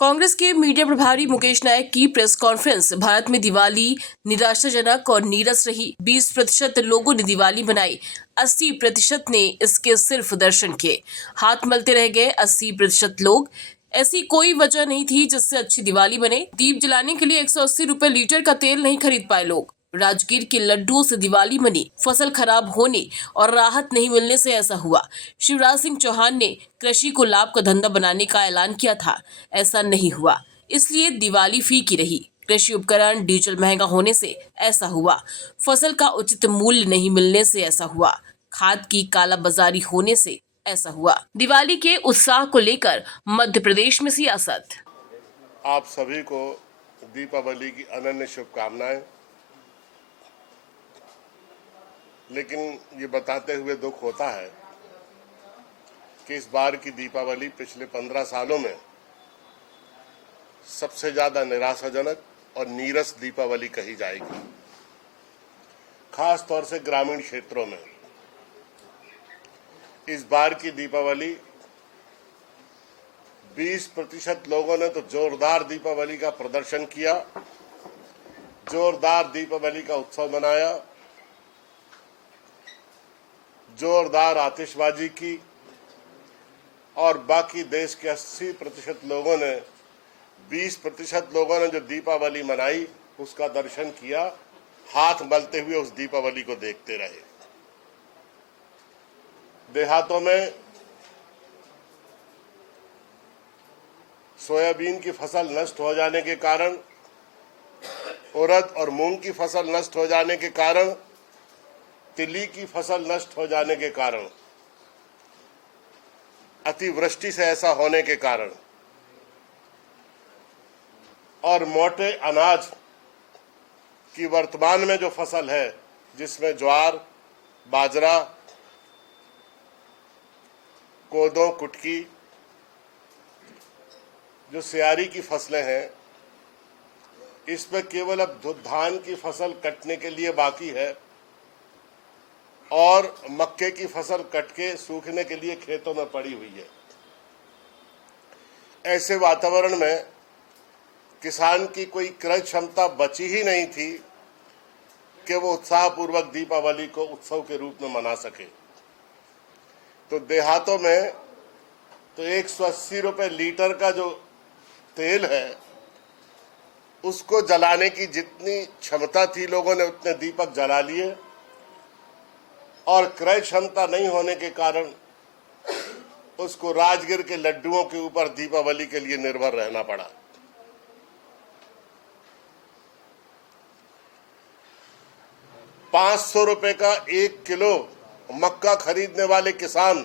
कांग्रेस के मीडिया प्रभारी मुकेश नायक की प्रेस कॉन्फ्रेंस। भारत में दिवाली निराशाजनक और नीरस रही। 20% लोगों ने दिवाली मनाई, 80% ने इसके सिर्फ दर्शन किए, हाथ मलते रह गए 80% लोग। ऐसी कोई वजह नहीं थी जिससे अच्छी दिवाली बने। दीप जलाने के लिए 180 रुपए लीटर का तेल नहीं खरीद पाए लोग। राजगीर के लड्डुओं से दिवाली मनी, फसल खराब होने और राहत नहीं मिलने से ऐसा हुआ। शिवराज सिंह चौहान ने कृषि को लाभ का धंधा बनाने का ऐलान किया था, ऐसा नहीं हुआ, इसलिए दिवाली फीकी रही। कृषि उपकरण डीजल महंगा होने से ऐसा हुआ, फसल का उचित मूल्य नहीं मिलने से ऐसा हुआ, खाद की कालाबाजारी होने से ऐसा हुआ। दिवाली के उत्साह को लेकर मध्य प्रदेश में सियासत। आप सभी को दीपावली की अनन्य शुभकामनाएं। लेकिन ये बताते हुए दुख होता है कि इस बार की दीपावली पिछले 15 सालों में सबसे ज्यादा निराशाजनक और नीरस दीपावली कही जाएगी, खास तौर से ग्रामीण क्षेत्रों में। इस बार की दीपावली 20% लोगों ने तो जोरदार दीपावली का प्रदर्शन किया, जोरदार दीपावली का उत्सव मनाया, जोरदार आतिशबाजी की, और बाकी देश के 80% लोगों ने 20% लोगों ने जो दीपावली मनाई उसका दर्शन किया, हाथ मलते हुए उस दीपावली को देखते रहे। देहातों में सोयाबीन की फसल नष्ट हो जाने के कारण, उड़द और मूंग की फसल नष्ट हो जाने के कारण, तिली की फसल नष्ट हो जाने के कारण, अतिवृष्टि से ऐसा होने के कारण और मोटे अनाज की वर्तमान में जो फसल है, जिसमें ज्वार, बाजरा, कोदो, कुटकी, जो सियारी की फसलें हैं, इसमें केवल अब धान की फसल कटने के लिए बाकी है और मक्के की फसल कट के सूखने के लिए खेतों में पड़ी हुई है। ऐसे वातावरण में किसान की कोई क्रय क्षमता बची ही नहीं थी कि वो उत्साहपूर्वक दीपावली को उत्सव के रूप में मना सके। तो देहातों में तो 180 रुपए लीटर का जो तेल है, उसको जलाने की जितनी क्षमता थी लोगों ने उतने दीपक जला लिए, और क्रय क्षमता नहीं होने के कारण उसको राजगीर के लड्डुओं के ऊपर दीपावली के लिए निर्भर रहना पड़ा। ₹500 का 1 किलो मक्का खरीदने वाले किसान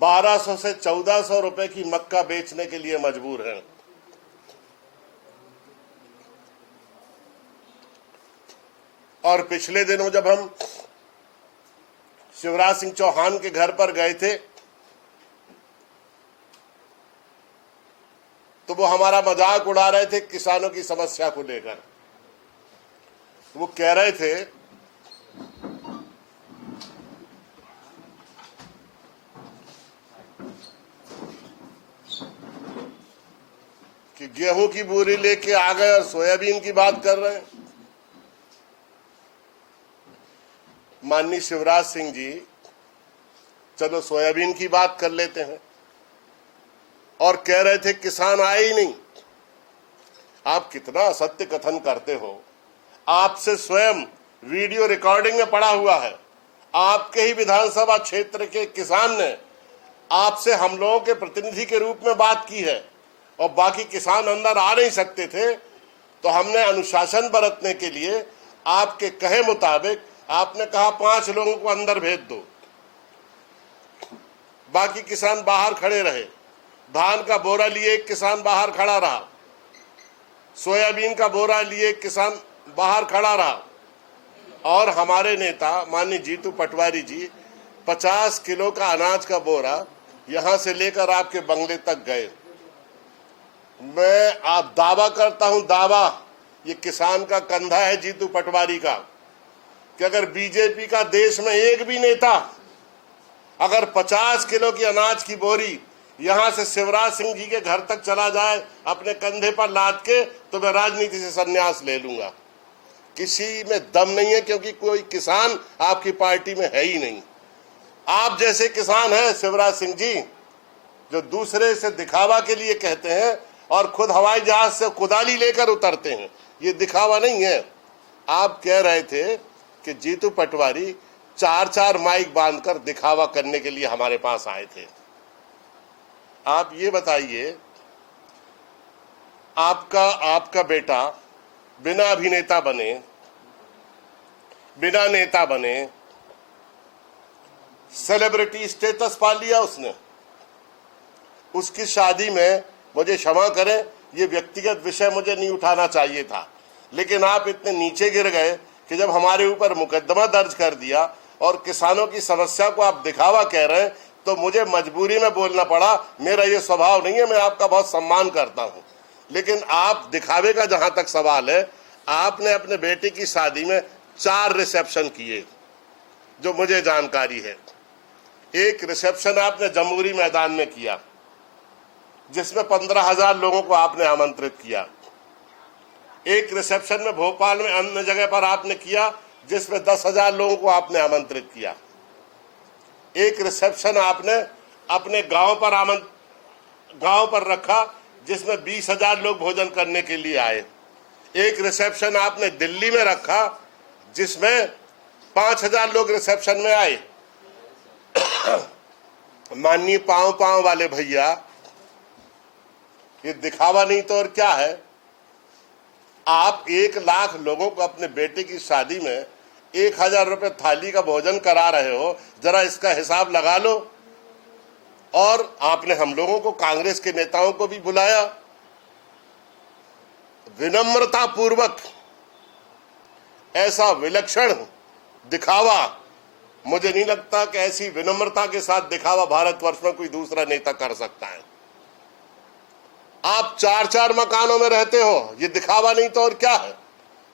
1200 से 1400 रुपए की मक्का बेचने के लिए मजबूर हैं। और पिछले दिनों जब हम शिवराज सिंह चौहान के घर पर गए थे तो वो हमारा मजाक उड़ा रहे थे किसानों की समस्या को लेकर। वो कह रहे थे कि गेहूं की बोरी लेके आ गए और सोयाबीन की बात कर रहे हैं। माननीय शिवराज सिंह जी, चलो सोयाबीन की बात कर लेते हैं। और कह रहे थे किसान आए ही नहीं। आप कितना असत्य कथन करते हो। आपसे स्वयं वीडियो रिकॉर्डिंग में पड़ा हुआ है। आपके ही विधानसभा क्षेत्र के किसान ने आपसे हम लोगों के प्रतिनिधि के रूप में बात की है और बाकी किसान अंदर आ नहीं सकते थे, तो हमने अनुशासन बरतने के लिए आपके कहे मुताबिक आपने कहा 5 लोगों को अंदर भेज दो, बाकी किसान बाहर खड़े रहे। धान का बोरा लिए एक किसान बाहर खड़ा रहा, सोयाबीन का बोरा लिए एक किसान बाहर खड़ा रहा, और हमारे नेता माननीय जीतू पटवारी जी 50 किलो का अनाज का बोरा यहां से लेकर आपके बंगले तक गए। मैं आप दावा करता हूं, दावा, ये किसान का कंधा है जीतू पटवारी का, कि अगर बीजेपी का देश में एक भी नेता अगर 50 किलो की अनाज की बोरी यहां से शिवराज सिंह जी के घर तक चला जाए अपने कंधे पर लाद के, तो मैं राजनीति से संन्यास ले लूंगा। किसी में दम नहीं है, क्योंकि कोई किसान आपकी पार्टी में है ही नहीं। आप जैसे किसान हैं शिवराज सिंह जी, जो दूसरे से दिखावा के लिए कहते हैं और खुद हवाई जहाज से कुदाली लेकर उतरते हैं। ये दिखावा नहीं है। आप कह रहे थे कि जीतू पटवारी 4-4 माइक बांधकर दिखावा करने के लिए हमारे पास आए थे। आप ये बताइए, आपका बेटा बिना अभिनेता बने, बिना नेता बने सेलिब्रिटी स्टेटस पा लिया उसने। उसकी शादी में, मुझे क्षमा करें, ये व्यक्तिगत विषय मुझे नहीं उठाना चाहिए था, लेकिन आप इतने नीचे गिर गए कि जब हमारे ऊपर मुकदमा दर्ज कर दिया और किसानों की समस्या को आप दिखावा कह रहे हैं, तो मुझे मजबूरी में बोलना पड़ा। मेरा ये स्वभाव नहीं है, मैं आपका बहुत सम्मान करता हूं, लेकिन आप दिखावे का जहां तक सवाल है, आपने अपने बेटे की शादी में 4 रिसेप्शन किए, जो मुझे जानकारी है। एक रिसेप्शन आपने जमहूरी मैदान में किया, जिसमें 15,000 लोगों को आपने आमंत्रित किया। एक रिसेप्शन में भोपाल में अन्य जगह पर आपने किया, जिसमें 10,000 लोगों को आपने आमंत्रित किया। एक रिसेप्शन आपने अपने गांव पर रखा, जिसमें 20,000 लोग भोजन करने के लिए आए। एक रिसेप्शन आपने दिल्ली में रखा, जिसमें 5,000 लोग रिसेप्शन में आए। माननीय पांव वाले भैया, ये दिखावा नहीं तो और क्या है? आप 1 लाख लोगों को अपने बेटे की शादी में 1,000 रुपए थाली का भोजन करा रहे हो, जरा इसका हिसाब लगा लो। और आपने हम लोगों को, कांग्रेस के नेताओं को भी बुलाया, विनम्रता पूर्वक। ऐसा विलक्षण दिखावा, मुझे नहीं लगता कि ऐसी विनम्रता के साथ दिखावा भारतवर्ष में कोई दूसरा नेता कर सकता है। आप 4-4 मकानों में रहते हो, ये दिखावा नहीं तो और क्या है?